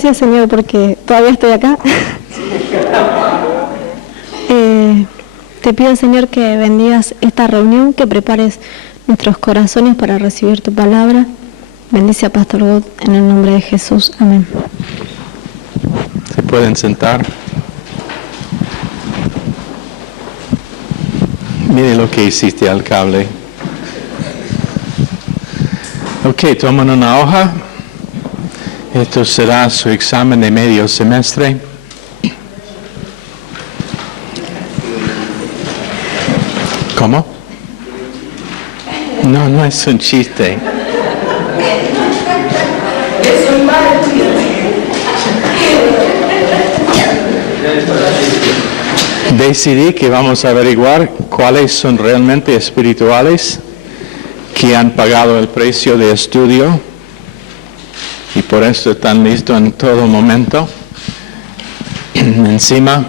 gracias, Señor, porque todavía estoy acá. Te pido, Señor, que bendigas esta reunión, que prepares nuestros corazones para recibir tu palabra. Bendice a Pastor God en el nombre de Jesús. Amén. ¿Se pueden sentar? Mire lo que hiciste al cable. Ok, toman una hoja. Esto será su examen de medio semestre. ¿Cómo? No, no es un chiste. Decidí que vamos a averiguar cuáles son realmente espirituales, que han pagado el precio de estudio y por eso están listos en todo momento. Encima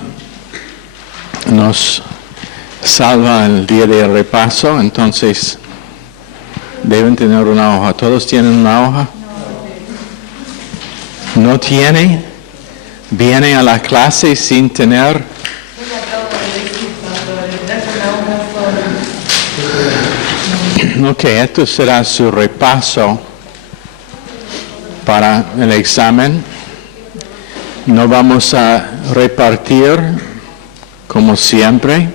nos salva el día de repaso, entonces deben tener una hoja. ¿Todos tienen una hoja? ¿No tiene? ¿Viene a la clase sin tener? Ok, esto será su repaso para el examen. No vamos a repartir como siempre,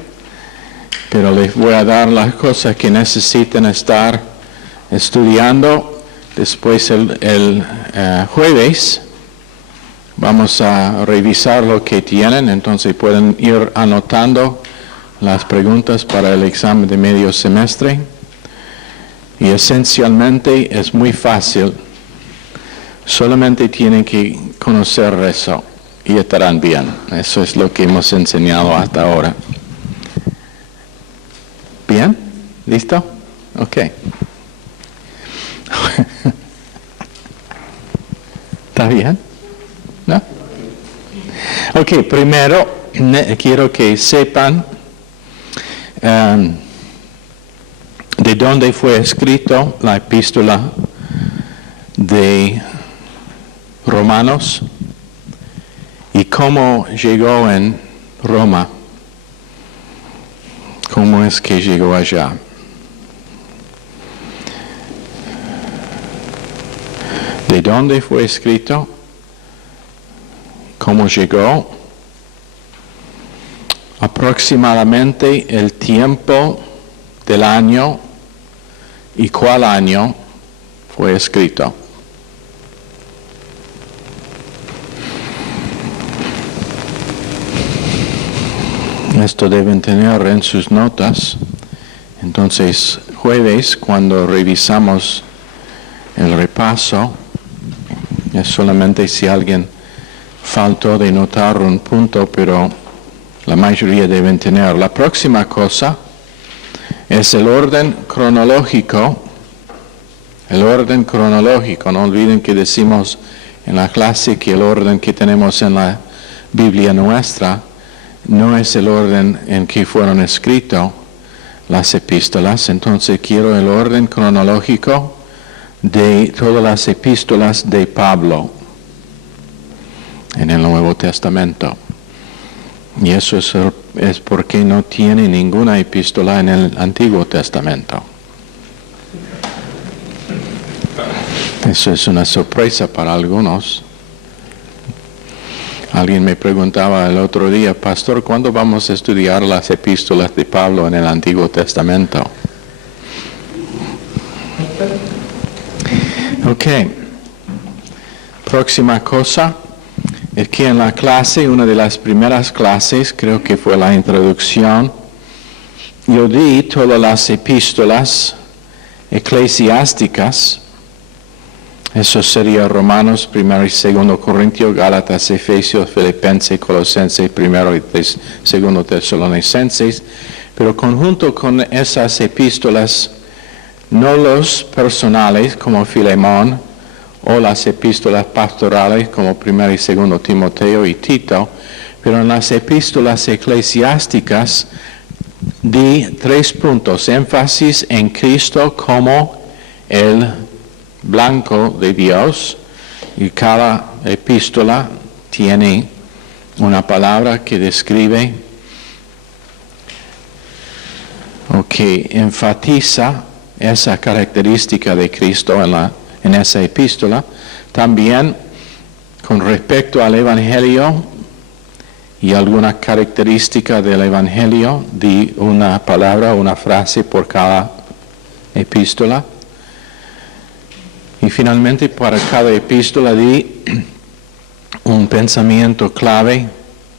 pero les voy a dar las cosas que necesitan estar estudiando. Después el jueves vamos a revisar lo que tienen, entonces pueden ir anotando las preguntas para el examen de medio semestre. Y esencialmente es muy fácil, solamente tienen que conocer eso y estarán bien. Eso es lo que hemos enseñado hasta ahora. ¿Bien? ¿Listo? Ok. ¿Está bien? ¿No? Ok, primero quiero que sepan de dónde fue escrito la epístola de Romanos y cómo llegó en Roma. ¿Cómo es que llegó allá? ¿De dónde fue escrito? ¿Cómo llegó? Aproximadamente el tiempo del año y cuál año fue escrito. Esto deben tener en sus notas. Entonces, jueves, cuando revisamos el repaso, es solamente si alguien faltó de notar un punto, pero la mayoría deben tener. La próxima cosa es el orden cronológico. El orden cronológico, no olviden que decimos en la clase que el orden que tenemos en la Biblia nuestra no es el orden en que fueron escritas las epístolas. Entonces quiero el orden cronológico de todas las epístolas de Pablo en el Nuevo Testamento. Y eso es porque no tiene ninguna epístola en el Antiguo Testamento. Eso es una sorpresa para algunos. Alguien me preguntaba el otro día, Pastor, ¿cuándo vamos a estudiar las epístolas de Pablo en el Antiguo Testamento? Ok. Próxima cosa. Es que en la clase, una de las primeras clases, creo que fue la introducción, yo di todas las epístolas eclesiásticas. Eso sería Romanos, 1 y 2 Corintios, Gálatas, Efesios, Filipenses, Colosenses, 1 y 2 Tesalonicenses. Pero conjunto con esas epístolas, no los personales como Filemón, o las epístolas pastorales como 1 y 2 Timoteo y Tito, pero en las epístolas eclesiásticas di 3 puntos: énfasis en Cristo como el blanco de Dios, y cada epístola tiene una palabra que describe o que enfatiza esa característica de Cristo en esa epístola. También con respecto al Evangelio y alguna característica del Evangelio, di una palabra, una frase por cada epístola. Y finalmente para cada epístola di un pensamiento clave,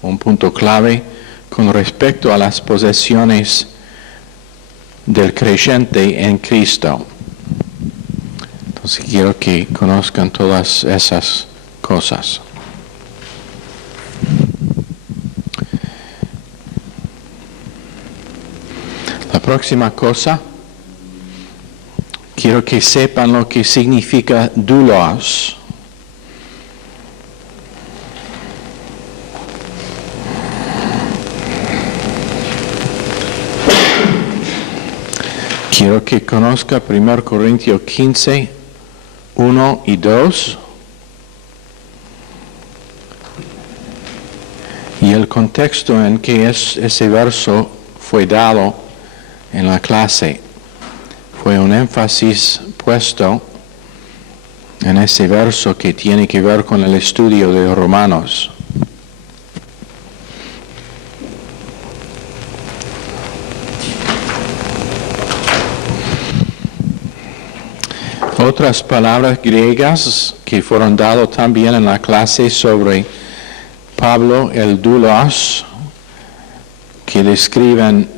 un punto clave con respecto a las posesiones del creyente en Cristo. Entonces quiero que conozcan todas esas cosas. La próxima cosa, quiero que sepan lo que significa doulos. Quiero que conozca 1 Corintios 15, 1 y 2. Y el contexto en que ese verso fue dado en la clase. Fue un énfasis puesto en ese verso que tiene que ver con el estudio de Romanos. Otras palabras griegas que fueron dadas también en la clase sobre Pablo, el doulos, que describen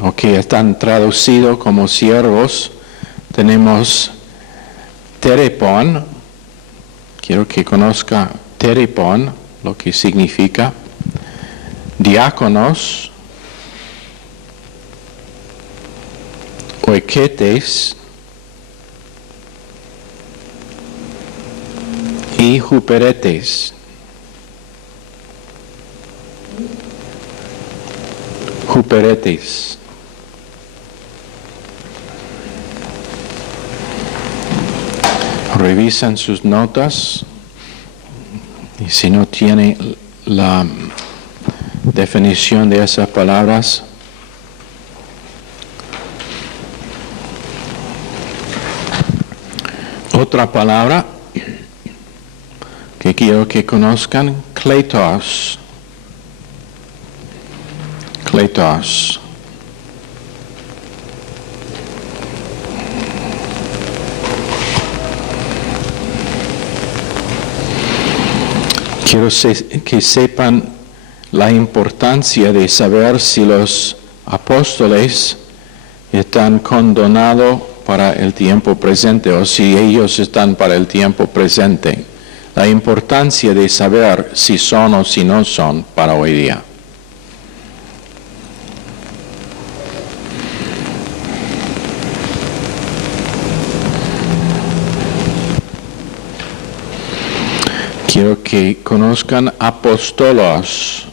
o que están traducidos como siervos. Tenemos terepon, quiero que conozca terepon, lo que significa, diáconos, oiketes y huperetes. Huperetes. Revisan sus notas y si no tiene la definición de esas palabras, otra palabra que quiero que conozcan, kletos. Kletos. Quiero que sepan la importancia de saber si los apóstoles están condenados para el tiempo presente o si ellos están para el tiempo presente. La importancia de saber si son o si no son para hoy día. Quiero que conozcan apóstolos.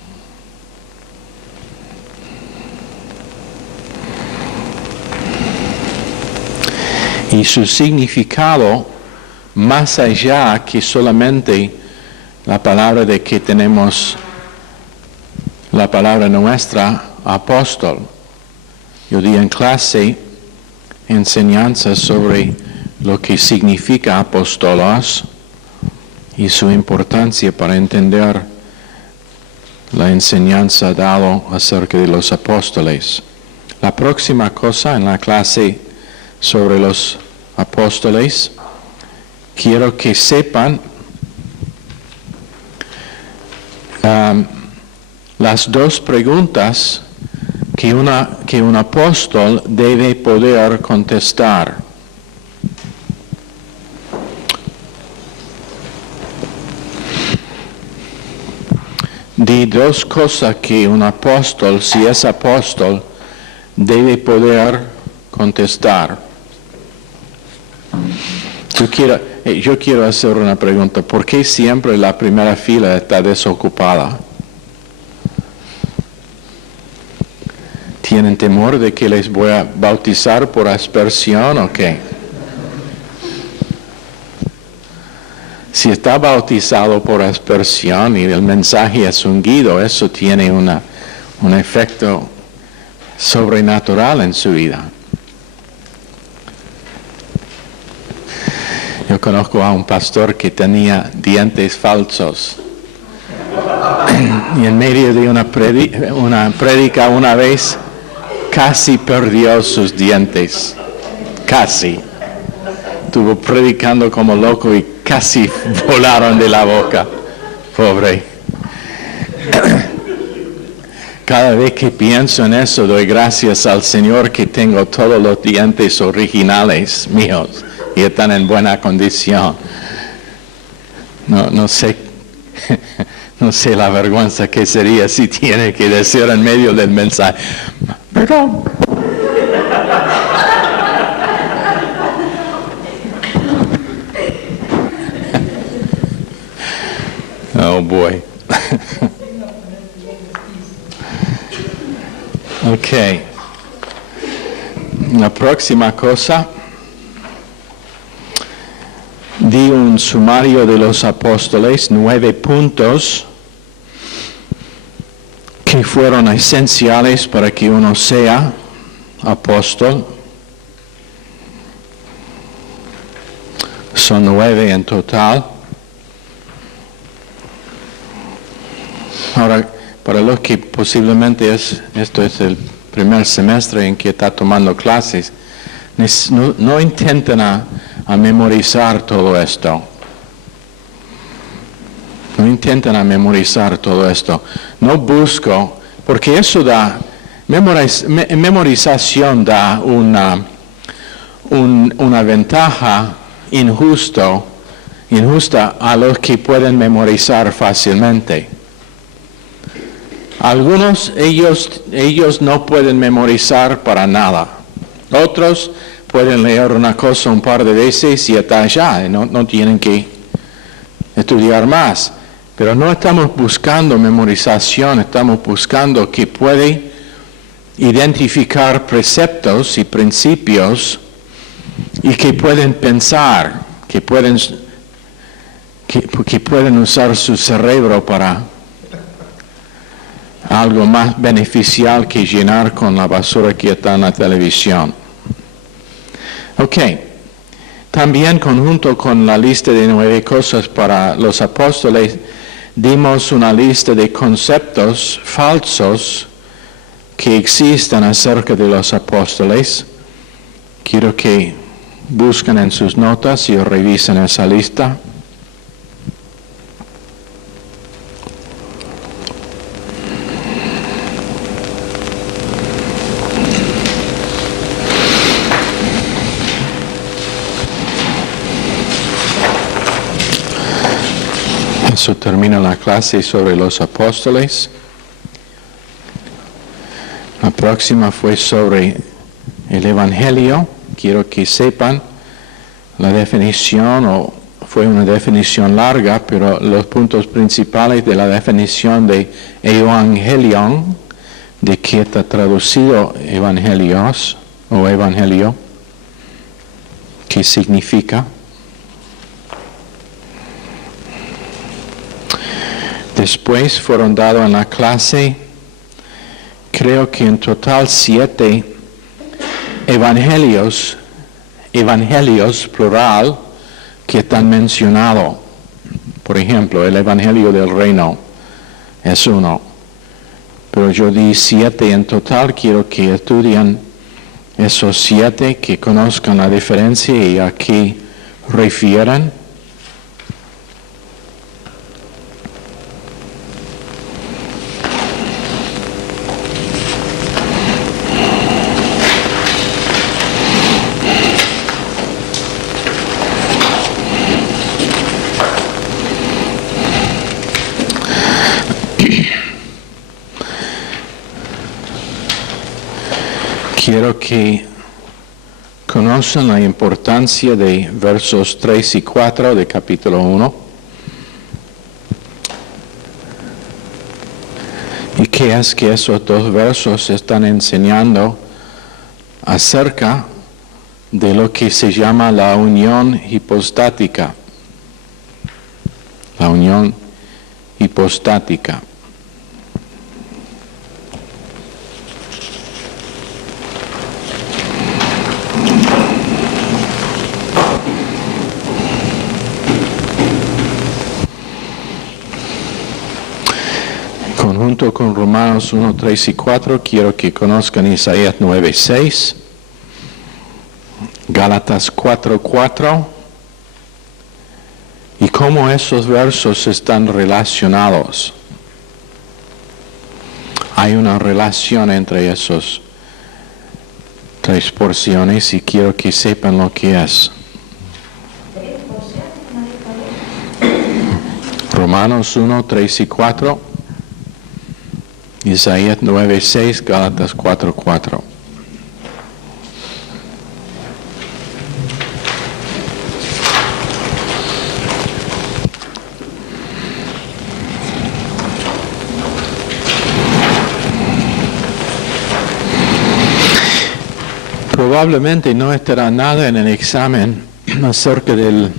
Y su significado, más allá que solamente la palabra de que tenemos, la palabra nuestra, apóstol. Yo di en clase enseñanzas sobre lo que significa apóstolos y su importancia para entender la enseñanza dada acerca de los apóstoles. La próxima cosa en la clase sobre los apóstoles, quiero que sepan las dos preguntas que un apóstol debe poder contestar. Di dos cosas que un apóstol, si es apóstol, debe poder contestar. Yo quiero hacer una pregunta. ¿Por qué siempre la primera fila está desocupada? ¿Tienen temor de que les voy a bautizar por aspersión o qué? Si está bautizado por aspersión y el mensaje es ungido, eso tiene un efecto sobrenatural en su vida. Yo conozco a un pastor que tenía dientes falsos. Y en medio de una prédica una vez, casi perdió sus dientes. Casi. Estuvo predicando como loco y casi volaron de la boca. Pobre. Cada vez que pienso en eso, doy gracias al Señor que tengo todos los dientes originales míos y están en buena condición. No sé la vergüenza que sería si tiene que decir en medio del mensaje, perdón. Oh boy. Ok. La próxima cosa, di un sumario de los apóstoles, 9 puntos que fueron esenciales para que uno sea apóstol. Son 9 en total. Ahora, para los que posiblemente esto es el primer semestre en que está tomando clases, no intenten a memorizar todo esto. No intenten a memorizar todo esto. No busco, porque eso da, memorización da una ventaja injusta a los que pueden memorizar fácilmente. Algunos, ellos no pueden memorizar para nada. Otros pueden leer una cosa un par de veces y está allá, no tienen que estudiar más. Pero no estamos buscando memorización, estamos buscando que puede identificar preceptos y principios y que pueden pensar, que pueden usar su cerebro para algo más beneficial que llenar con la basura que está en la televisión. Ok. También conjunto con la lista de 9 cosas para los apóstoles, dimos una lista de conceptos falsos que existen acerca de los apóstoles. Quiero que busquen en sus notas y revisen esa lista. Eso termina la clase sobre los apóstoles. La próxima fue sobre el Evangelio. Quiero que sepan la definición, o fue una definición larga, pero los puntos principales de la definición de Evangelion, de que está traducido Evangelios o Evangelio, ¿qué significa? Después fueron dados en la clase, creo que en total 7 evangelios plural, que están mencionados. Por ejemplo, el Evangelio del Reino es uno. Pero yo di 7 en total, quiero que estudien esos 7, que conozcan la diferencia y a qué refieren. Quiero que conozcan la importancia de versos 3 y 4 de capítulo 1. Y que es que esos 2 versos están enseñando acerca de lo que se llama la unión hipostática. la unión hipostática. Conjunto con Romanos 1, 3 y 4, quiero que conozcan Isaías 9, 6, Gálatas 4, 4, y cómo esos versos están relacionados. Hay una relación entre esos tres porciones y quiero que sepan lo que es. Romanos 1, 3 y 4. Isaías 9, 6, Gálatas 4, 4. Probablemente no estará nada en el examen acerca del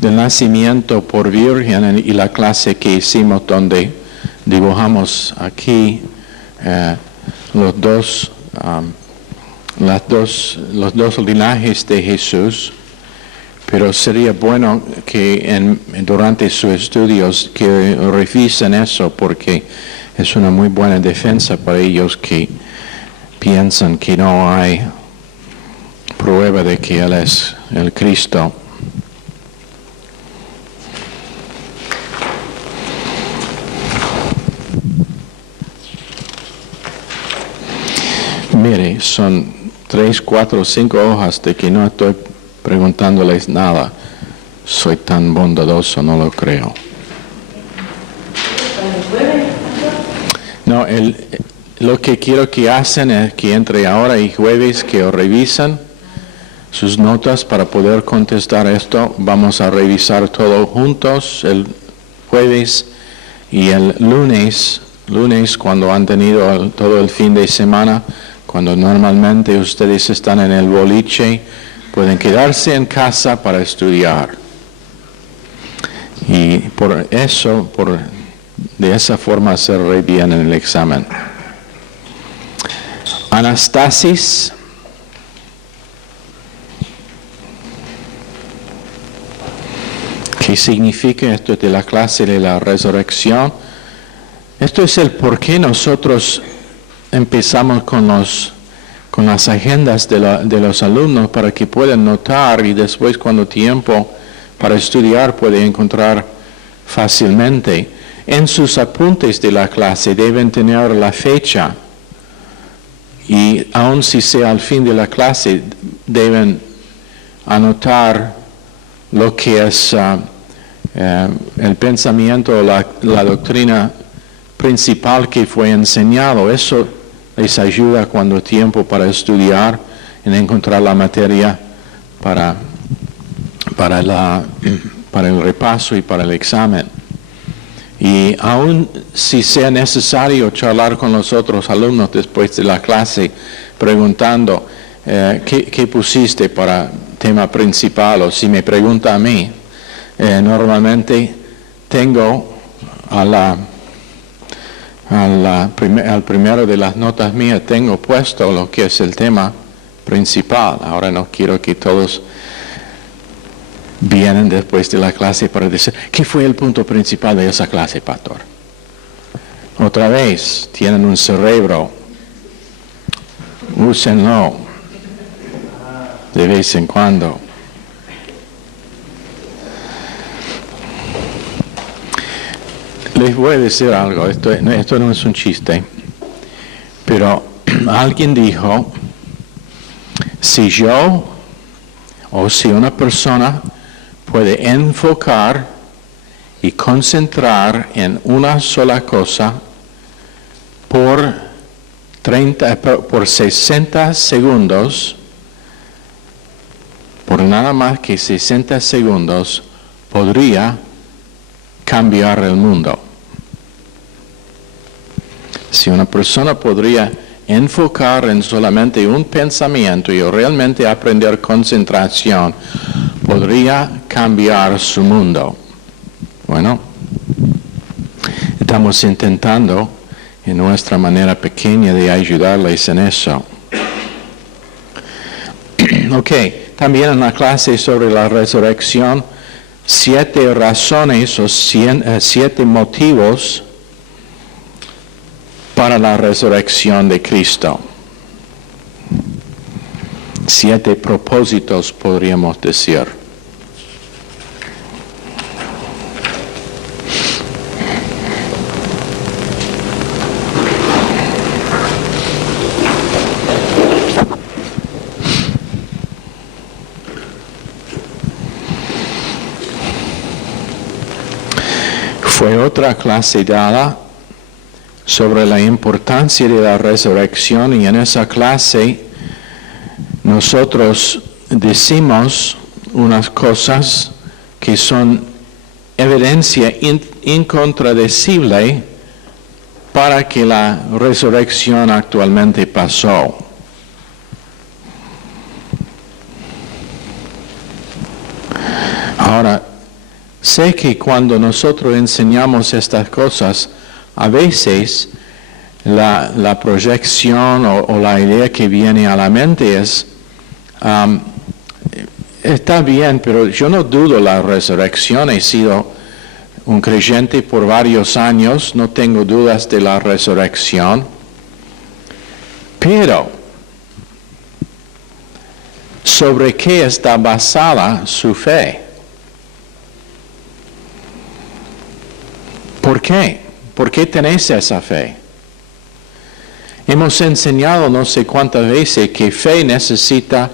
nacimiento por virgen y la clase que hicimos donde dibujamos aquí los dos linajes de Jesús, pero sería bueno que durante sus estudios que revisen eso, porque es una muy buena defensa para ellos que piensan que no hay prueba de que Él es el Cristo. Mire, son 3, 4, 5 hojas de que no estoy preguntándoles nada. Soy tan bondadoso, no lo creo. No, lo que quiero que hacen es que entre ahora y jueves que revisan sus notas para poder contestar esto. Vamos a revisar todo juntos el jueves y el lunes cuando han tenido todo el fin de semana. Cuando normalmente ustedes están en el boliche, pueden quedarse en casa para estudiar. Y de esa forma hacer bien en el examen. Anastasis. ¿Qué significa esto de la clase de la resurrección? Esto es el por qué nosotros empezamos con las agendas de los alumnos para que puedan notar y después cuando tiempo para estudiar puede encontrar fácilmente. En sus apuntes de la clase deben tener la fecha y aun si sea al fin de la clase deben anotar lo que es el pensamiento, la doctrina principal que fue enseñado. Eso les ayuda cuando tiempo para estudiar, en encontrar la materia para el repaso y para el examen. Y aun si sea necesario charlar con los otros alumnos después de la clase, preguntando ¿qué pusiste para tema principal? O si me pregunta a mí, normalmente tengo al primero de las notas mías tengo puesto lo que es el tema principal. Ahora no quiero que todos vienen después de la clase para decir, ¿qué fue el punto principal de esa clase, pastor? Otra vez, tienen un cerebro, úsenlo de vez en cuando. Les voy a decir algo, esto no es un chiste, pero alguien dijo, si yo o si una persona puede enfocar y concentrar en una sola cosa por 60 segundos, por nada más que 60 segundos, podría cambiar el mundo. Si una persona podría enfocar en solamente un pensamiento y realmente aprender concentración, podría cambiar su mundo. Bueno, estamos intentando en nuestra manera pequeña de ayudarles en eso. Ok, también en la clase sobre la resurrección, 7 razones o 7 motivos para la resurrección de Cristo. 7 propósitos, podríamos decir. Fue otra clase dada sobre la importancia de la resurrección, y en esa clase nosotros decimos unas cosas que son evidencia incontradecible para que la resurrección actualmente pasó. Ahora, sé que cuando nosotros enseñamos estas cosas, a veces la proyección o la idea que viene a la mente es, está bien, pero yo no dudo la resurrección, he sido un creyente por varios años, no tengo dudas de la resurrección, pero ¿sobre qué está basada su fe? ¿Por qué? ¿Por qué tenéis esa fe? Hemos enseñado no sé cuántas veces que fe necesita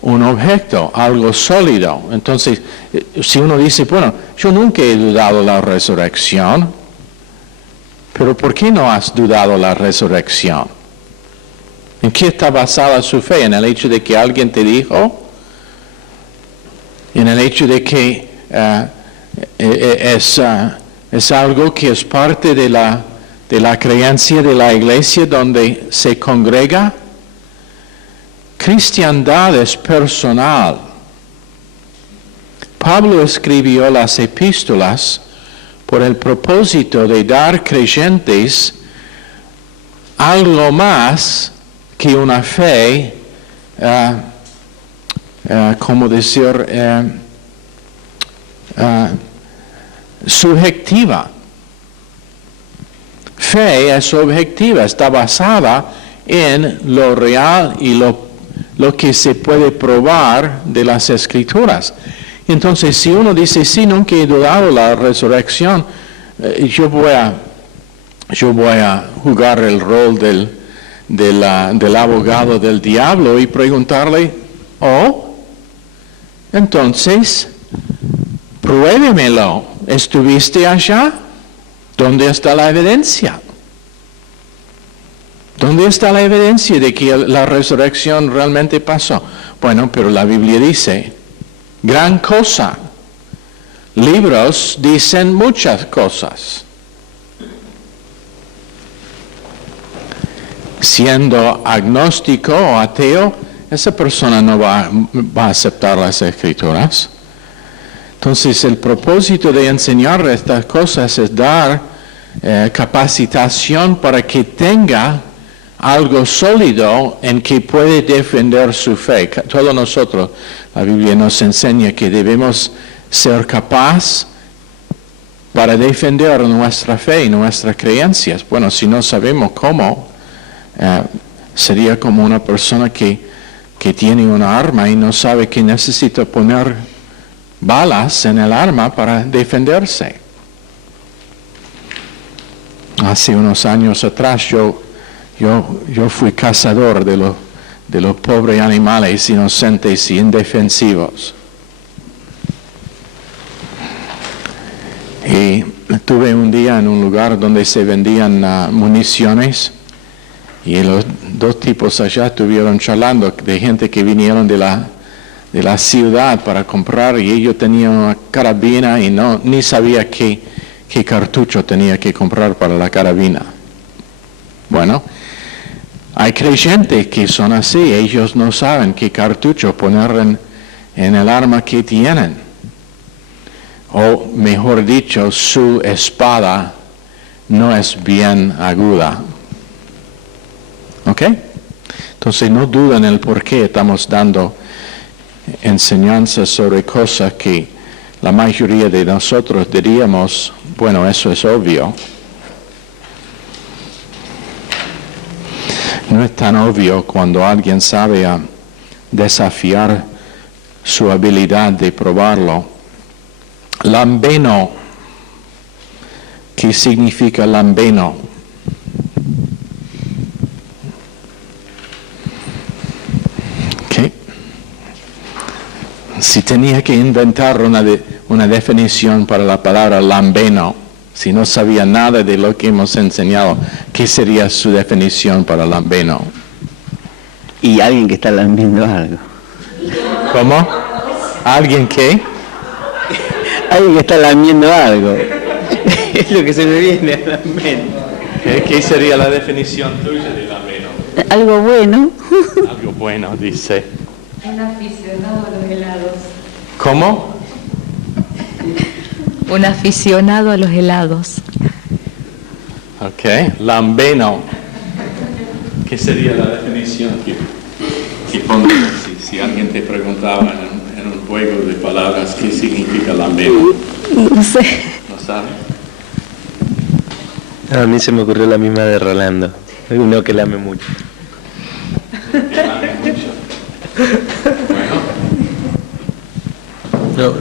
un objeto, algo sólido. Entonces, si uno dice, bueno, yo nunca he dudado la resurrección, pero ¿por qué no has dudado la resurrección? ¿En qué está basada su fe? ¿En el hecho de que alguien te dijo? ¿En el hecho de que es algo que es parte de la creencia de la iglesia donde se congrega? Cristiandad es personal. Pablo escribió las epístolas por el propósito de dar creyentes algo más que una fe, subjetiva. Fe es objetiva, está basada en lo real y lo que se puede probar de las Escrituras. Entonces, si uno dice, sí, nunca he dudado la resurrección, yo voy a jugar el rol del abogado del diablo y preguntarle, entonces, pruébemelo. ¿Estuviste allá? ¿Dónde está la evidencia? ¿Dónde está la evidencia de que la resurrección realmente pasó? Bueno, pero la Biblia dice, gran cosa. Libros dicen muchas cosas. Siendo agnóstico o ateo, esa persona no va a aceptar las Escrituras. Entonces, el propósito de enseñar estas cosas es dar capacitación para que tenga algo sólido en que puede defender su fe. Todos nosotros, la Biblia nos enseña que debemos ser capaces para defender nuestra fe y nuestras creencias. Bueno, si no sabemos cómo, sería como una persona que tiene una arma y no sabe que necesita poner balas en el arma para defenderse. Hace unos años atrás yo fui cazador de los pobres animales inocentes y indefensivos. Y estuve un día en un lugar donde se vendían municiones, y los 2 tipos allá estuvieron charlando de gente que vinieron de la ciudad para comprar, y ellos tenían una carabina y ni sabía qué cartucho tenía que comprar para la carabina. Bueno, hay creyentes que son así, ellos no saben qué cartucho poner en el arma que tienen. o mejor dicho, su espada no es bien aguda. ¿Ok? Entonces no duden el por qué estamos dando enseñanzas sobre cosas que la mayoría de nosotros diríamos, bueno, eso es obvio. No es tan obvio cuando alguien sabe desafiar su habilidad de probarlo. Lambeno. ¿Qué significa lambeno? ¿Qué? Si tenía que inventar una definición para la palabra lambeno, si no sabía nada de lo que hemos enseñado, ¿qué sería su definición para lambeno? Y alguien que está lambiendo algo. ¿Cómo? ¿Alguien qué? Alguien que está lambiendo algo. Es lo que se me viene a la mente. ¿Qué sería la definición tuya de lambeno? Algo bueno. Algo bueno, dice. Un aficionado a los helados. ¿Cómo? Un aficionado a los helados. Ok, lambeno. ¿Qué sería la definición que pondrías si alguien te preguntaba en un juego de palabras qué significa lambeno? No sé. ¿No sabes? A mí se me ocurrió la misma de Rolando. Uno que lame mucho. Que lame mucho. Bueno. No.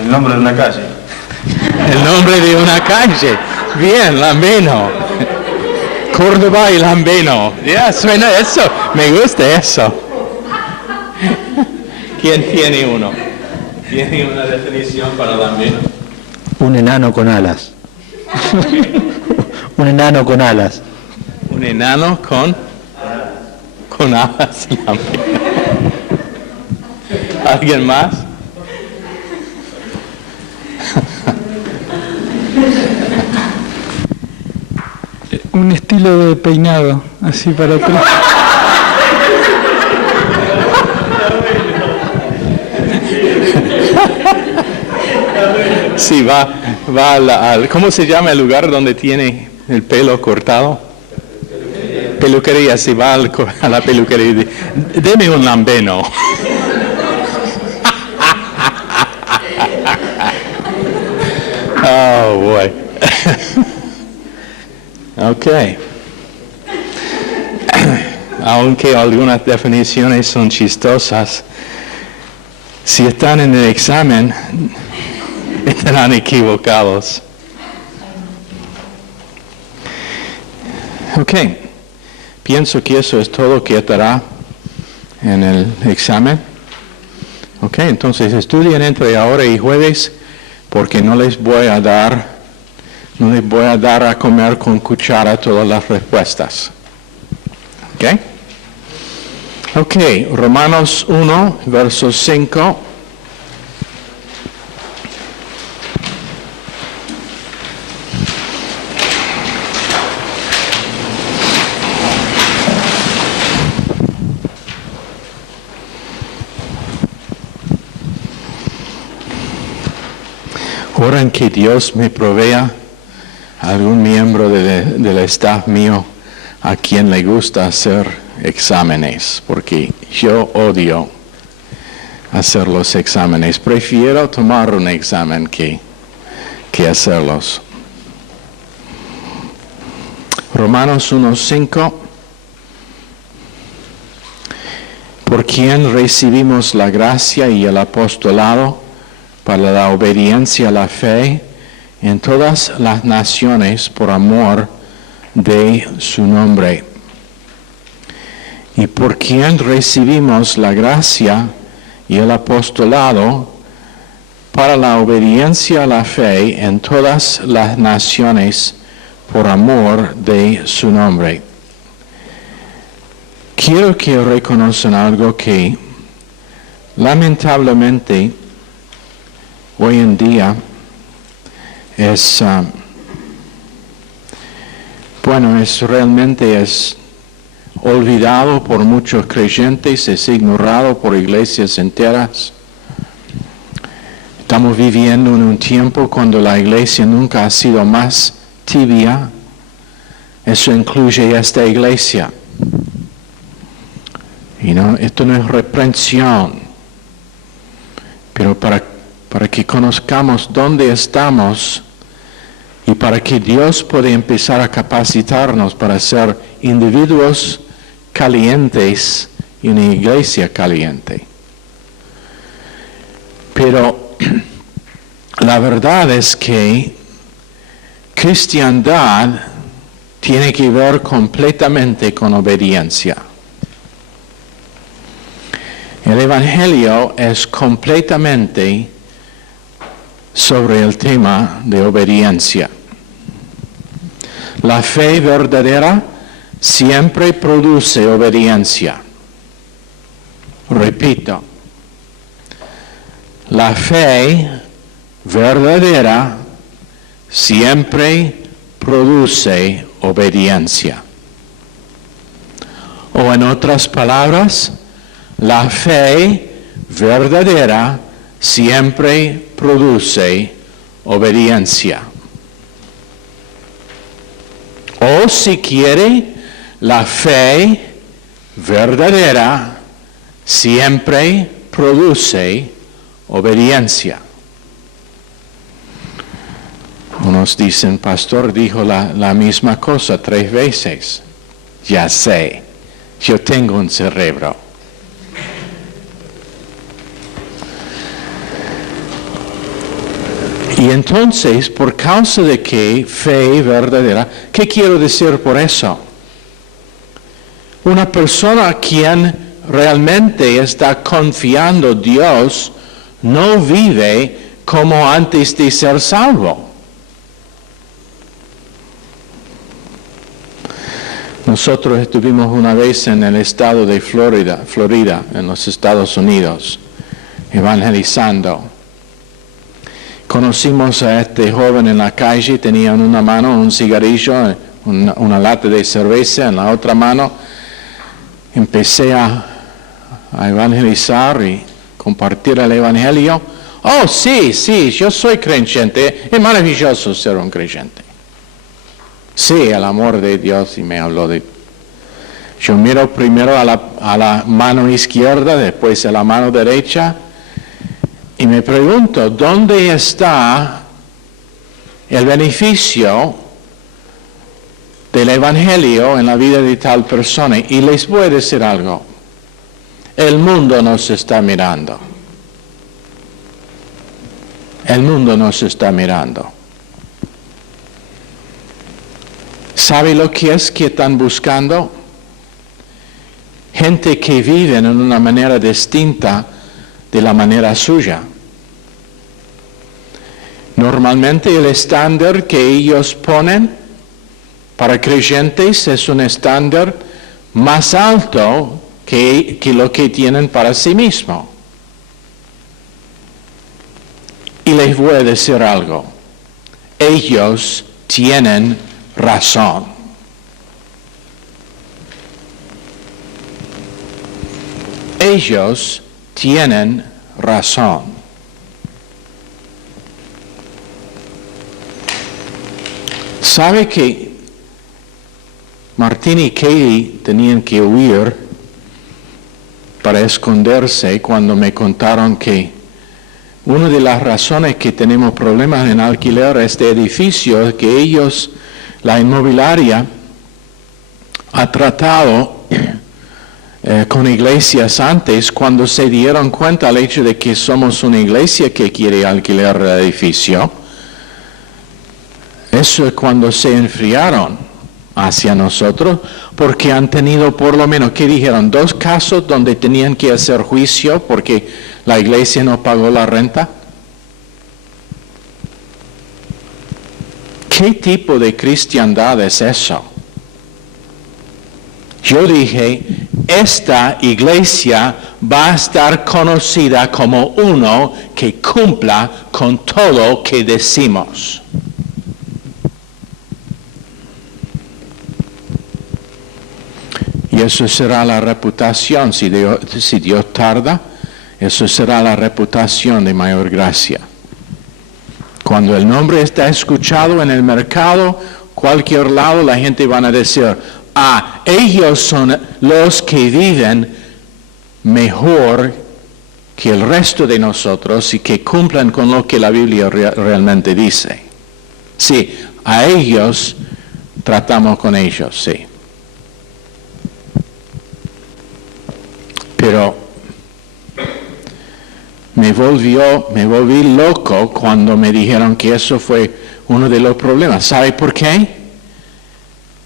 El nombre de una calle. El nombre de una calle. Bien, lambeno. Córdoba y lambeno. Ya, suena eso. Me gusta eso. ¿Quién tiene uno? ¿Tiene una definición para lambeno? Un enano con alas. Un enano con alas. Un enano con alas. Lambeno. ¿Alguien más? Un estilo de peinado, así para atrás. Sí, va al ¿cómo se llama el lugar donde tiene el pelo cortado? Peluquería, sí, va a la peluquería y dice, deme un lambeno. Oh, boy. Ok. Aunque algunas definiciones son chistosas, si están en el examen, estarán equivocados. Ok. Pienso que eso es todo que estará en el examen. Ok, entonces estudien entre ahora y jueves, porque no les voy a dar a comer con cuchara todas las respuestas. ¿Ok? Ok, Romanos 1, verso 5. Oren que Dios me provea algún miembro del staff mío a quien le gusta hacer exámenes, porque yo odio hacer los exámenes. Prefiero tomar un examen que hacerlos. Romanos 1:5. Por quien recibimos la gracia y el apostolado para la obediencia a la fe en todas las naciones por amor de su nombre. Y por quien recibimos la gracia y el apostolado para la obediencia a la fe en todas las naciones por amor de su nombre. Quiero que reconozcan algo que lamentablemente hoy en día es realmente olvidado por muchos creyentes, es ignorado por iglesias enteras. Estamos viviendo en un tiempo cuando la iglesia nunca ha sido más tibia. Eso incluye esta iglesia. Y no, esto no es reprensión, pero para que conozcamos dónde estamos y para que Dios pueda empezar a capacitarnos para ser individuos calientes y una iglesia caliente. Pero la verdad es que cristiandad tiene que ver completamente con obediencia. El Evangelio es completamente sobre el tema de obediencia. La fe verdadera siempre produce obediencia. Repito, la fe verdadera siempre produce obediencia. O en otras palabras, la fe verdadera siempre produce obediencia. O si quiere, la fe verdadera siempre produce obediencia. Unos dicen, pastor dijo la misma cosa 3 veces. Ya sé, yo tengo un cerebro. Y entonces, por causa de que fe verdadera, ¿qué quiero decir por eso? Una persona quien realmente está confiando en Dios no vive como antes de ser salvo. Nosotros estuvimos una vez en el estado de Florida, en los Estados Unidos, evangelizando. Conocimos a este joven en la calle, tenía en una mano un cigarrillo, una lata de cerveza, en la otra mano. Empecé a evangelizar y compartir el evangelio. Oh, sí, yo soy creyente. Es maravilloso ser un creyente. Sí, el amor de Dios, y me habló de... Yo miro primero a la mano izquierda, después a la mano derecha, y me pregunto, ¿dónde está el beneficio del evangelio en la vida de tal persona? Y les voy a decir algo. El mundo nos está mirando. El mundo nos está mirando. ¿Sabe lo que es que están buscando? Gente que vive en una manera distinta de la manera suya. Normalmente el estándar que ellos ponen para creyentes es un estándar más alto que lo que tienen para sí mismos. Y les voy a decir algo. Ellos tienen razón. Ellos tienen razón. ¿Sabe que Martín y Katie tenían que huir para esconderse cuando me contaron que una de las razones que tenemos problemas en alquiler este edificio es que ellos, la inmobiliaria, ha tratado con iglesias antes cuando se dieron cuenta del hecho de que somos una iglesia que quiere alquilar el edificio. Eso es cuando se enfriaron hacia nosotros, porque han tenido por lo menos, ¿qué dijeron? 2 casos donde tenían que hacer juicio porque la iglesia no pagó la renta. ¿Qué tipo de cristiandad es eso? Yo dije, esta iglesia va a estar conocida como uno que cumpla con todo lo que decimos. Y eso será la reputación, si Dios tarda, eso será la reputación de Mayor Gracia. Cuando el nombre está escuchado en el mercado, cualquier lado, la gente va a decir, ellos son los que viven mejor que el resto de nosotros y que cumplan con lo que la Biblia realmente dice. Sí, a ellos tratamos con ellos, sí. Pero me volví loco cuando me dijeron que eso fue uno de los problemas. ¿Sabe por qué?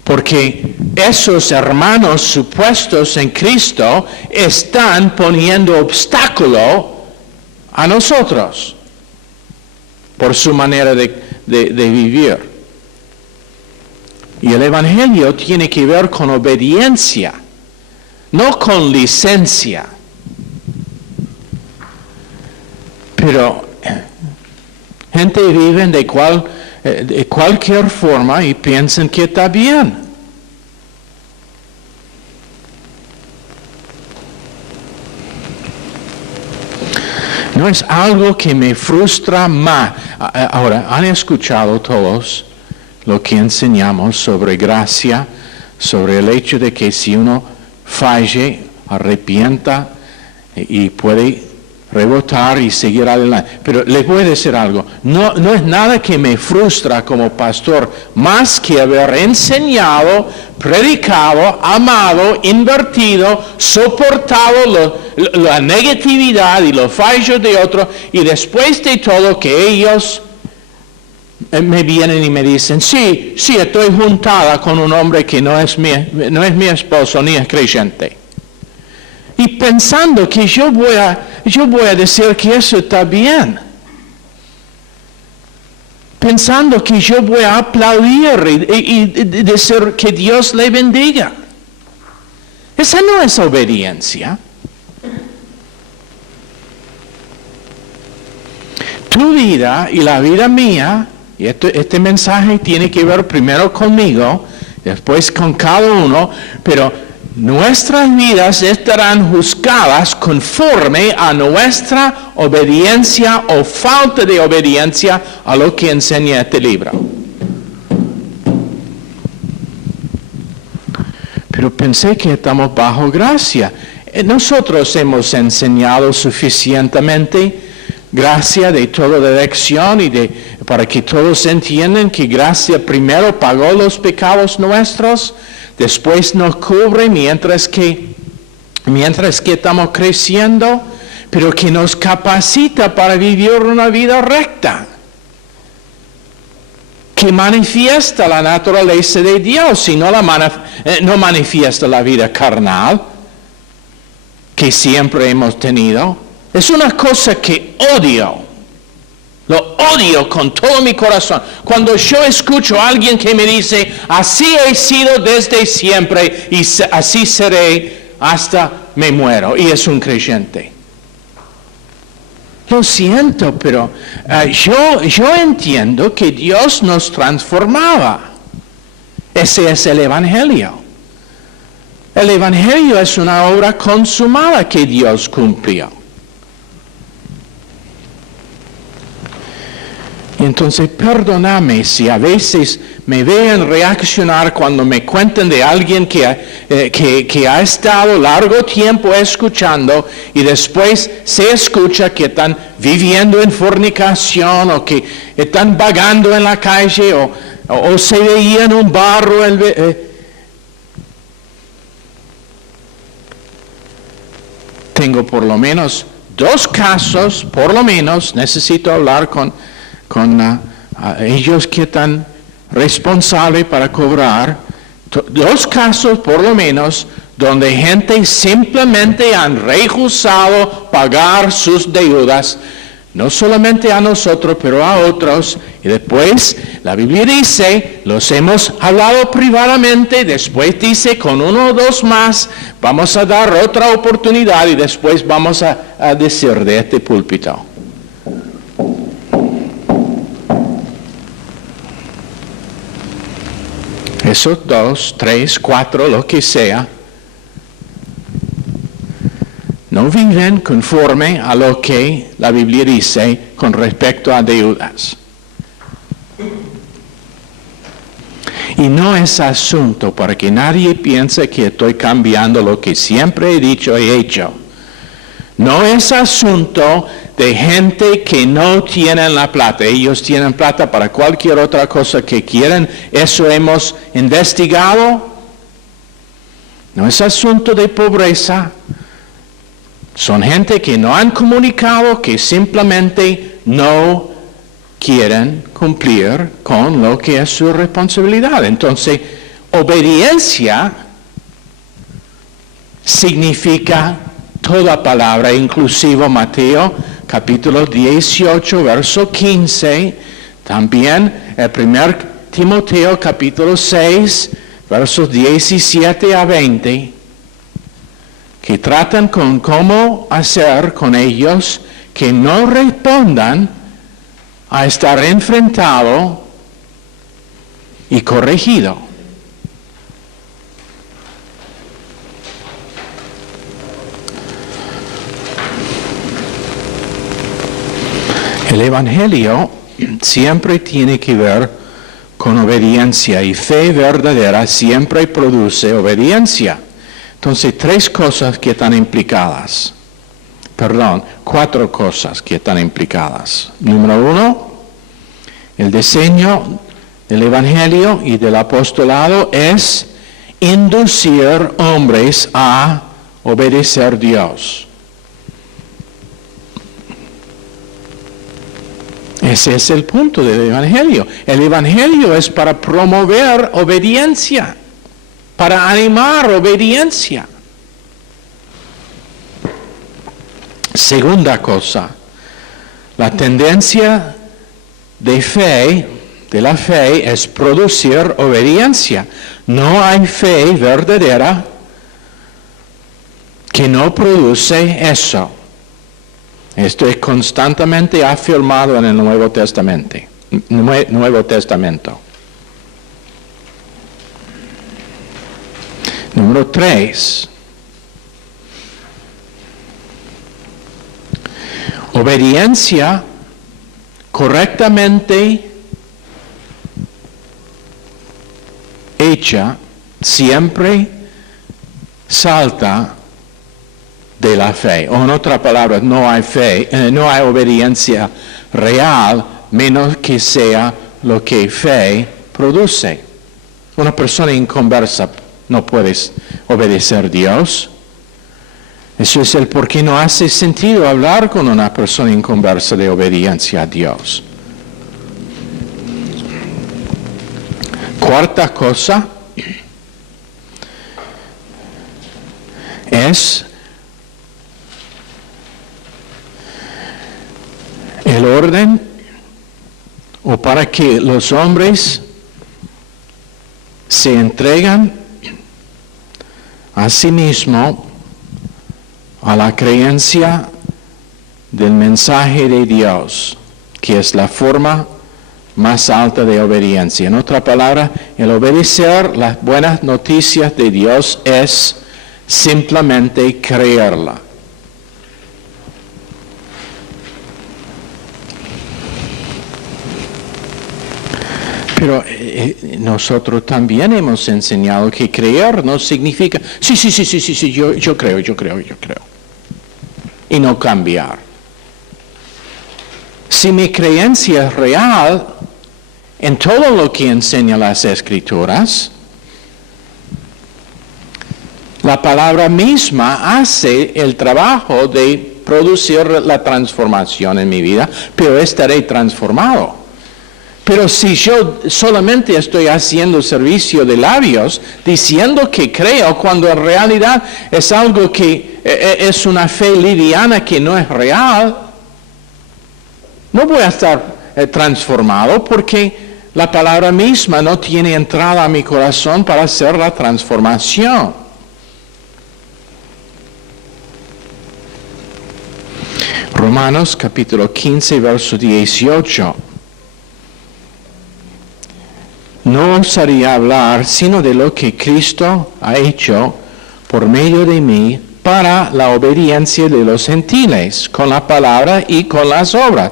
Porque esos hermanos supuestos en Cristo están poniendo obstáculo a nosotros por su manera de vivir. Y el Evangelio tiene que ver con obediencia, no con licencia. Pero gente vive de cualquier forma y piensan que está bien. No es algo que me frustra más. Ahora, ¿han escuchado todos lo que enseñamos sobre gracia, sobre el hecho de que si uno falle, arrepienta y puede rebotar y seguir adelante? Pero les voy a decir algo, no es nada que me frustra como pastor, más que haber enseñado, predicado, amado, invertido, soportado la negatividad y los fallos de otros, y después de todo que ellos me vienen y me dicen, sí, estoy juntada con un hombre que no es mi esposo ni es creyente. Y pensando que yo voy a decir que eso está bien. Pensando que yo voy a aplaudir y decir que Dios le bendiga. Esa no es obediencia. Tu vida y la vida mía, y este mensaje tiene que ver primero conmigo, después con cada uno, pero nuestras vidas estarán juzgadas conforme a nuestra obediencia o falta de obediencia a lo que enseña este libro. Pero pensé que estamos bajo gracia. Nosotros hemos enseñado suficientemente gracia de toda dirección para que todos entiendan que gracia primero pagó los pecados nuestros, después nos cubre mientras que estamos creciendo, pero que nos capacita para vivir una vida recta, que manifiesta la naturaleza de Dios y no manifiesta la vida carnal que siempre hemos tenido. Es una cosa que odio. Lo odio con todo mi corazón. Cuando yo escucho a alguien que me dice, así he sido desde siempre y así seré hasta me muero, y es un creyente. Lo siento, pero yo entiendo que Dios nos transformaba. Ese es el Evangelio. El Evangelio es una obra consumada que Dios cumplió. Entonces, perdóname si a veces me ven reaccionar cuando me cuentan de alguien que ha estado largo tiempo escuchando y después se escucha que están viviendo en fornicación o que están vagando en la calle o se veía en un barro. Tengo por lo menos 2 casos, necesito hablar con ellos que están responsables para cobrar, 2 casos por lo menos donde gente simplemente han rehusado pagar sus deudas, no solamente a nosotros, pero a otros, y después la Biblia dice, los hemos hablado privadamente, después dice con 1 o 2 más, vamos a dar otra oportunidad y después vamos a decir de este púlpito. Esos 2, 3, 4, lo que sea, no viven conforme a lo que la Biblia dice con respecto a deudas. Y no es asunto para que nadie piense que estoy cambiando lo que siempre he dicho y hecho. No es asunto de gente que no tienen la plata. Ellos tienen plata para cualquier otra cosa que quieran. Eso hemos investigado. No es asunto de pobreza. Son gente que no han comunicado, que simplemente no quieren cumplir con lo que es su responsabilidad. Entonces, obediencia significa toda palabra, inclusive Mateo capítulo 18, verso 15, también el 1 Timoteo capítulo 6, versos 17 a 20, que tratan con cómo hacer con ellos que no respondan a estar enfrentado y corregido. El Evangelio siempre tiene que ver con obediencia y fe verdadera siempre produce obediencia. Entonces, 4 cosas que están implicadas. Número 1, el diseño del Evangelio y del apostolado es inducir hombres a obedecer a Dios. Ese es el punto del Evangelio. El Evangelio es para promover obediencia, para animar obediencia. Segunda cosa, la tendencia de la fe es producir obediencia. No hay fe verdadera que no produce eso. Esto es constantemente afirmado en el Nuevo Testamento. Número 3. Obediencia correctamente hecha siempre salta de la fe. O en otras palabras, no hay fe, no hay obediencia real, menos que sea lo que fe produce. Una persona inconversa no puede obedecer a Dios. Eso es el por qué no hace sentido hablar con una persona inconversa de obediencia a Dios. Cuarta cosa es el orden, o para que los hombres se entregan a sí mismos a la creencia del mensaje de Dios, que es la forma más alta de obediencia. En otra palabra, el obedecer las buenas noticias de Dios es simplemente creerla. Pero nosotros también hemos enseñado que creer no significa, sí, yo creo. Y no cambiar. Si mi creencia es real en todo lo que enseñan las Escrituras, la palabra misma hace el trabajo de producir la transformación en mi vida, pero estaré transformado. Pero si yo solamente estoy haciendo servicio de labios, diciendo que creo, cuando en realidad es algo que es una fe liviana que no es real, no voy a estar transformado porque la palabra misma no tiene entrada a mi corazón para hacer la transformación. Romanos capítulo 15, verso 18. No osaría hablar sino de lo que Cristo ha hecho por medio de mí para la obediencia de los gentiles, con la palabra y con las obras.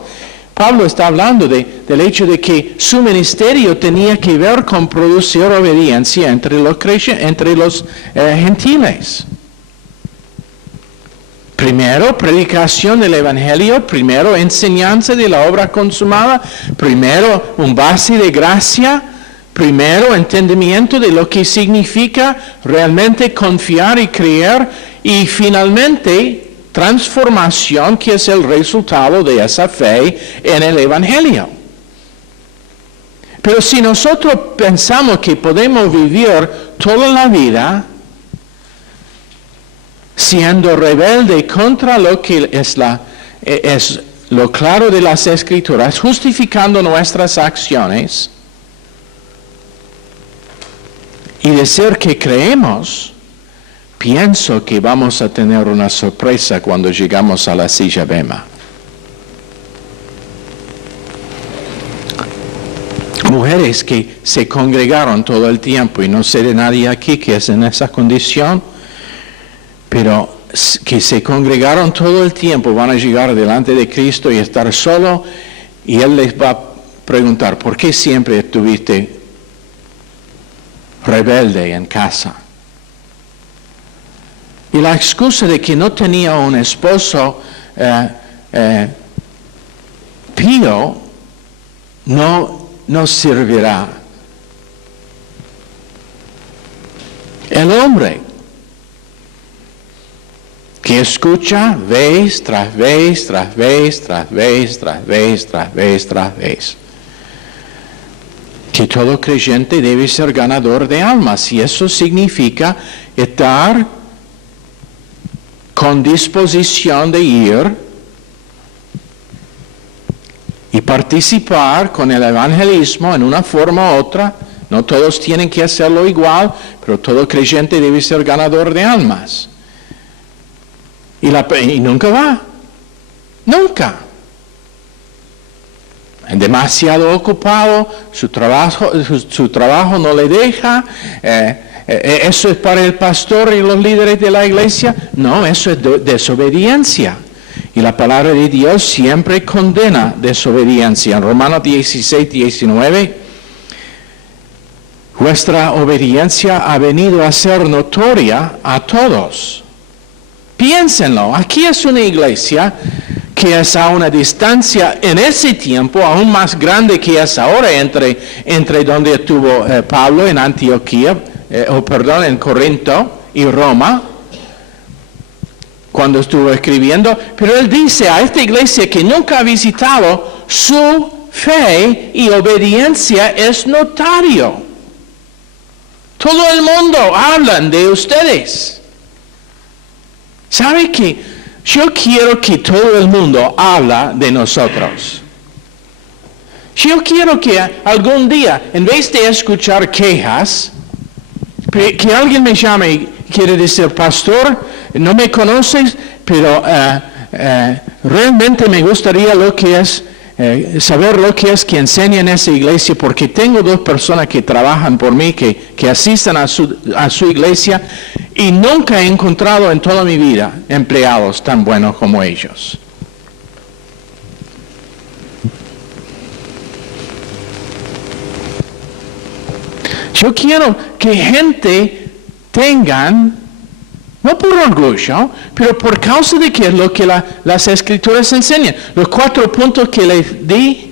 Pablo está hablando de del hecho de que su ministerio tenía que ver con producir obediencia entre los gentiles. Primero, predicación del Evangelio. Primero, enseñanza de la obra consumada. Primero, un base de gracia. Primero, entendimiento de lo que significa realmente confiar y creer. Y finalmente, transformación, que es el resultado de esa fe en el Evangelio. Pero si nosotros pensamos que podemos vivir toda la vida siendo rebelde contra lo que es lo claro de las Escrituras, justificando nuestras acciones, y decir que creemos, pienso que vamos a tener una sorpresa cuando llegamos a la silla bema. Mujeres que se congregaron todo el tiempo, y no sé de nadie aquí que es en esa condición, pero que se congregaron todo el tiempo, van a llegar delante de Cristo y estar solo, y Él les va a preguntar, ¿por qué siempre estuviste rebelde en casa? Y la excusa de que no tenía un esposo pío no servirá. El hombre que escucha vez tras vez, tras vez, tras vez, tras vez, tras vez, tras vez, que todo creyente debe ser ganador de almas, y eso significa estar con disposición de ir y participar con el evangelismo en una forma u otra. No todos tienen que hacerlo igual, pero todo creyente debe ser ganador de almas. Y nunca va. Nunca. Demasiado ocupado, su trabajo no le deja. ¿Eso es para el pastor y los líderes de la iglesia? No, eso es desobediencia. Y la palabra de Dios siempre condena desobediencia. En Romanos 16, 19, vuestra obediencia ha venido a ser notoria a todos. Piénsenlo, aquí es una iglesia que es a una distancia en ese tiempo aún más grande que es ahora entre donde estuvo Pablo en Antioquía, en Corinto y Roma, cuando estuvo escribiendo. Pero él dice a esta iglesia que nunca ha visitado, su fe y obediencia es notario. Todo el mundo hablan de ustedes. ¿Sabe qué? Yo quiero que todo el mundo habla de nosotros. Yo quiero que algún día, en vez de escuchar quejas, que alguien me llame y quiere decir, pastor, no me conoces, pero realmente me gustaría saber lo que es que enseña en esa iglesia, porque tengo 2 personas que trabajan por mí, que asisten a su iglesia, y nunca he encontrado en toda mi vida empleados tan buenos como ellos. Yo quiero que gente tengan, no por orgullo, pero por causa de que es lo que las Escrituras enseñan. Los 4 puntos que les di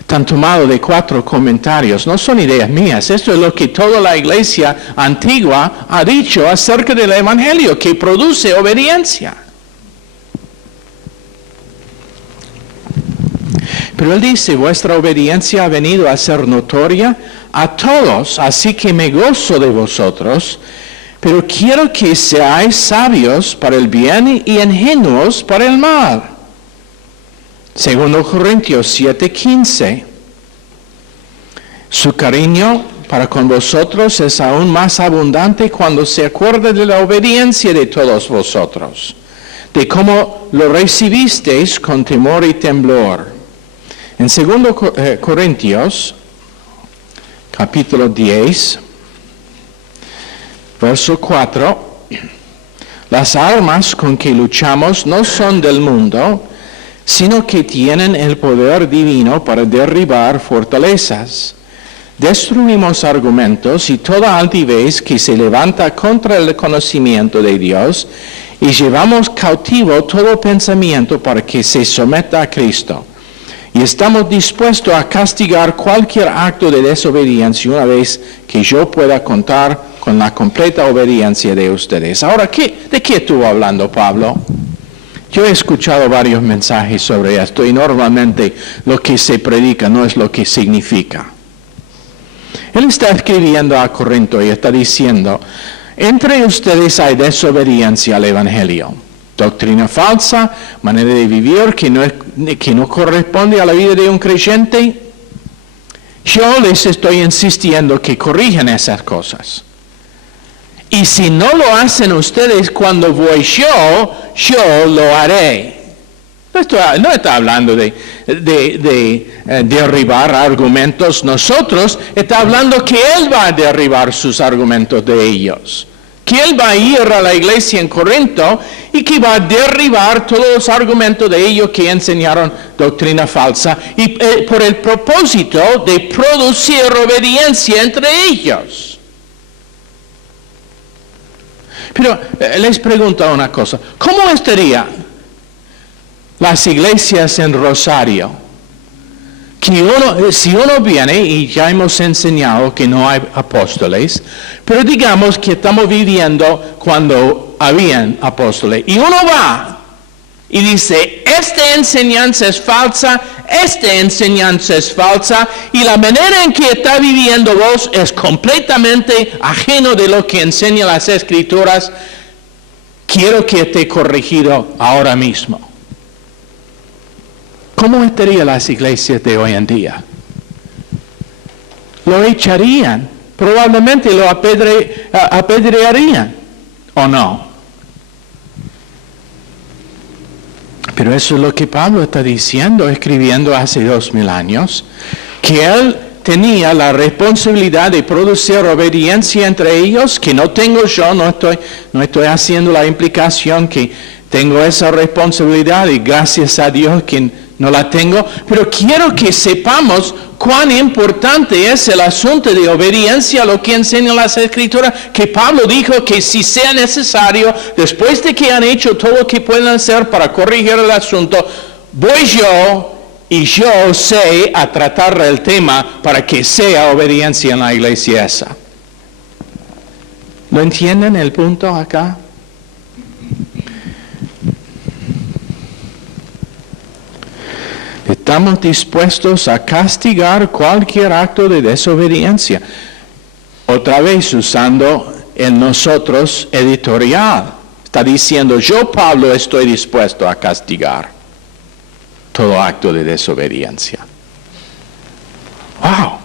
están tomados de 4 comentarios, no son ideas mías. Esto es lo que toda la iglesia antigua ha dicho acerca del Evangelio, que produce obediencia. Pero él dice, vuestra obediencia ha venido a ser notoria a todos, así que me gozo de vosotros, pero quiero que seáis sabios para el bien y ingenuos para el mal. 2 Corintios 7:15. Su cariño para con vosotros es aún más abundante cuando se acuerda de la obediencia de todos vosotros, de cómo lo recibisteis con temor y temblor. En 2 Corintios, capítulo 10, verso 4, las armas con que luchamos no son del mundo, sino que tienen el poder divino para derribar fortalezas. Destruimos argumentos y toda altivez que se levanta contra el conocimiento de Dios y llevamos cautivo todo pensamiento para que se someta a Cristo. Y estamos dispuestos a castigar cualquier acto de desobediencia una vez que yo pueda contar con la completa obediencia de ustedes. Ahora, ¿de qué estuvo hablando Pablo? Yo he escuchado varios mensajes sobre esto y normalmente lo que se predica no es lo que significa. Él está escribiendo a Corinto y está diciendo, entre ustedes hay desobediencia al Evangelio, doctrina falsa, manera de vivir que no corresponde a la vida de un creyente. Yo les estoy insistiendo que corrijan esas cosas. Y si no lo hacen ustedes cuando voy yo lo haré. No está hablando de derribar argumentos nosotros, está hablando que Él va a derribar sus argumentos de ellos. Que Él va a ir a la iglesia en Corinto y que va a derribar todos los argumentos de ellos que enseñaron doctrina falsa y por el propósito de producir obediencia entre ellos. Pero les pregunto una cosa, ¿cómo estaría las iglesias en Rosario? Si uno viene, y ya hemos enseñado que no hay apóstoles, pero digamos que estamos viviendo cuando habían apóstoles, y uno va y dice, esta enseñanza es falsa, y la manera en que está viviendo vos es completamente ajeno de lo que enseñan las Escrituras, quiero que esté corregido ahora mismo. ¿Cómo estarían las iglesias de hoy en día? Lo echarían, probablemente lo apedrearían, ¿o no? Pero eso es lo que Pablo está diciendo, escribiendo hace 2000 años, que él tenía la responsabilidad de producir obediencia entre ellos, que no tengo yo, no estoy haciendo la implicación que tengo esa responsabilidad y gracias a Dios que no la tengo, pero quiero que sepamos cuán importante es el asunto de obediencia a lo que enseñan las Escrituras, que Pablo dijo que si sea necesario, después de que han hecho todo lo que pueden hacer para corregir el asunto, voy yo y yo sé a tratar el tema para que sea obediencia en la iglesia esa. ¿Lo entienden el punto acá? Estamos dispuestos a castigar cualquier acto de desobediencia. Otra vez usando el nosotros editorial. Está diciendo, yo Pablo estoy dispuesto a castigar todo acto de desobediencia. ¡Wow!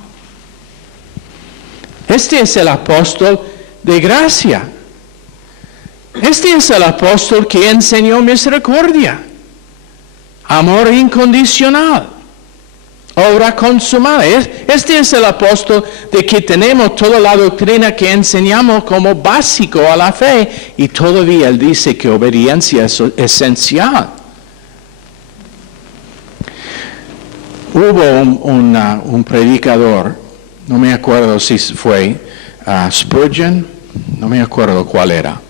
Este es el apóstol de gracia. Este es el apóstol que enseñó misericordia. Amor incondicional, obra consumada. Este es el apóstol de que tenemos toda la doctrina que enseñamos como básico a la fe y todavía él dice que obediencia es esencial. Hubo un predicador, no me acuerdo si fue Spurgeon, no me acuerdo cuál era,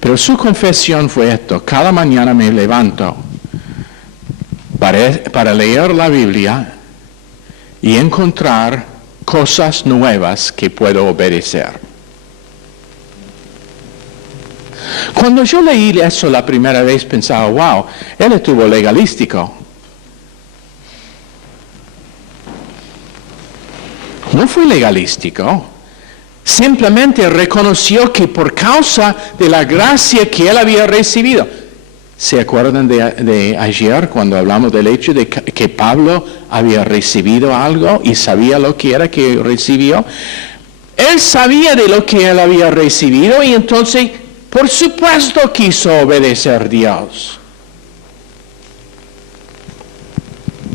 pero su confesión fue esto: cada mañana me levanto para leer la Biblia y encontrar cosas nuevas que puedo obedecer. Cuando yo leí eso la primera vez pensaba, wow, él estuvo legalístico. No fue legalístico, simplemente reconoció que por causa de la gracia que él había recibido. ¿Se acuerdan de ayer cuando hablamos del hecho de que Pablo había recibido algo y sabía lo que era que recibió? Él sabía de lo que él había recibido y entonces, por supuesto, quiso obedecer a Dios.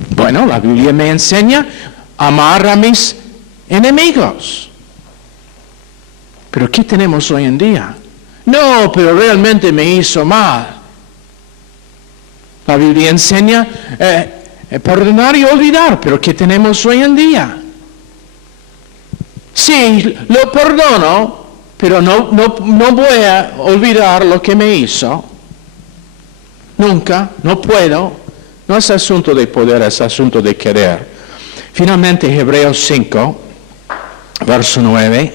Bueno, la Biblia me enseña a amar a mis enemigos. ¿Pero qué tenemos hoy en día? No, pero realmente me hizo mal. La Biblia enseña perdonar y olvidar, pero ¿qué tenemos hoy en día? Sí, lo perdono, pero no voy a olvidar lo que me hizo. Nunca, no puedo. No es asunto de poder, es asunto de querer. Finalmente, Hebreos 5, verso 9.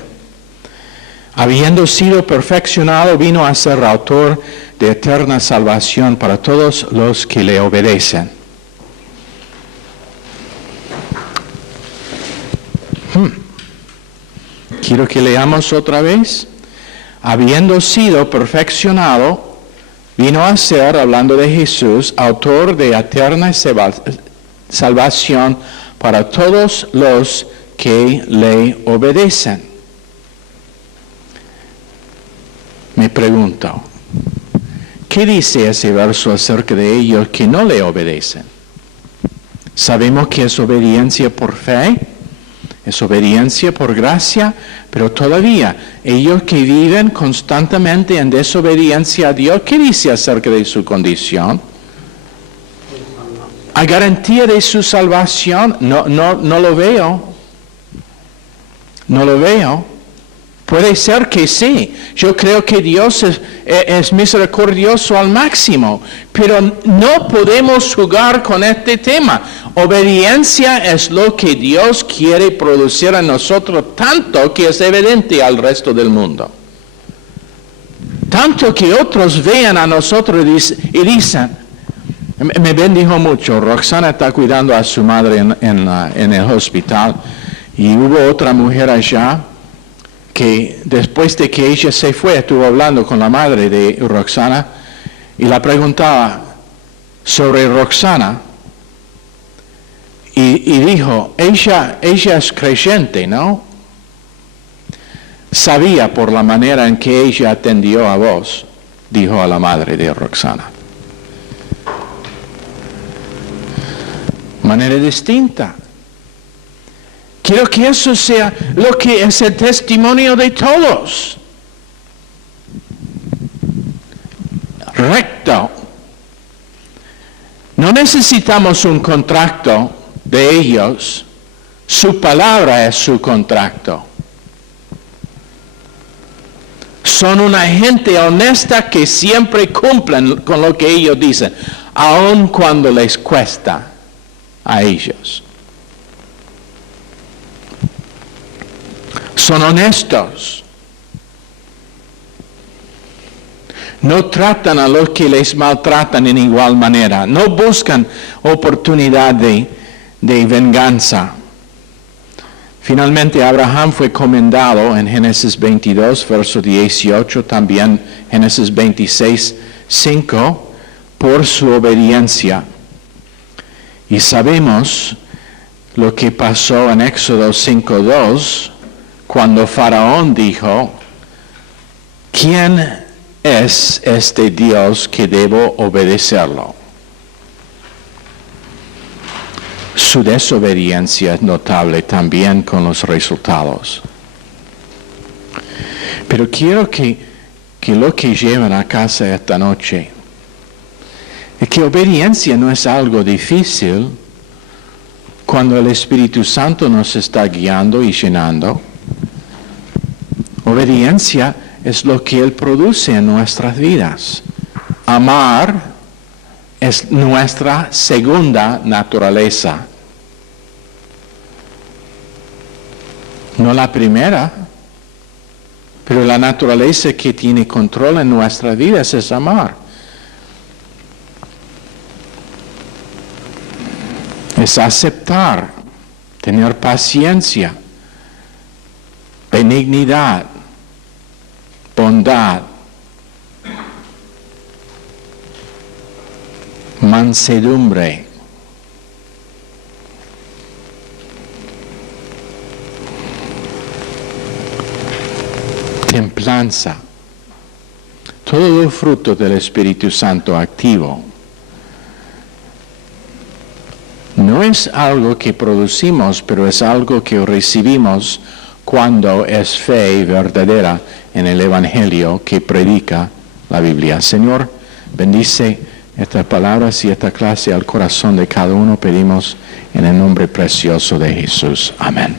Habiendo sido perfeccionado, vino a ser autor de eterna salvación para todos los que le obedecen. Quiero que leamos otra vez. Habiendo sido perfeccionado, vino a ser, hablando de Jesús, autor de eterna salvación para todos los que le obedecen. Me pregunto, ¿qué dice ese verso acerca de ellos que no le obedecen? Sabemos que es obediencia por fe, es obediencia por gracia, pero todavía ellos que viven constantemente en desobediencia a Dios, ¿qué dice acerca de su condición? ¿Hay garantía de su salvación? No lo veo. No lo veo. Puede ser que sí. Yo creo que Dios es misericordioso al máximo, pero no podemos jugar con este tema. Obediencia es lo que Dios quiere producir en nosotros, tanto que es evidente al resto del mundo. Tanto que otros vean a nosotros y dicen, me bendijo mucho, Roxana está cuidando a su madre en el hospital, y hubo otra mujer allá, que después de que ella se fue, estuvo hablando con la madre de Roxana y la preguntaba sobre Roxana y dijo, ella es creyente, ¿no? Sabía por la manera en que ella atendió a vos, dijo a la madre de Roxana. Manera distinta. Quiero que eso sea lo que es el testimonio de todos. Recto. No necesitamos un contrato de ellos. Su palabra es su contrato. Son una gente honesta que siempre cumplen con lo que ellos dicen, aun cuando les cuesta a ellos. Son honestos. No tratan a los que les maltratan en igual manera. No buscan oportunidad de venganza. Finalmente, Abraham fue comendado en Génesis 22, verso 18, también Génesis 26, 5, por su obediencia. Y sabemos lo que pasó en Éxodo 5, 2, cuando Faraón dijo, ¿quién es este Dios que debo obedecerlo? Su desobediencia es notable también con los resultados. Pero quiero que lo que lleven a casa esta noche es que obediencia no es algo difícil cuando el Espíritu Santo nos está guiando y llenando. Obediencia es lo que Él produce en nuestras vidas. Amar es nuestra segunda naturaleza. No la primera, pero la naturaleza que tiene control en nuestras vidas es amar. Es aceptar, tener paciencia, benignidad, bondad, mansedumbre, templanza, todos los frutos del Espíritu Santo activo. No es algo que producimos, pero es algo que recibimos cuando es fe verdadera en el Evangelio que predica la Biblia. Señor, bendice Estas palabras y esta clase al corazón de cada uno pedimos en el nombre precioso de Jesús. Amén.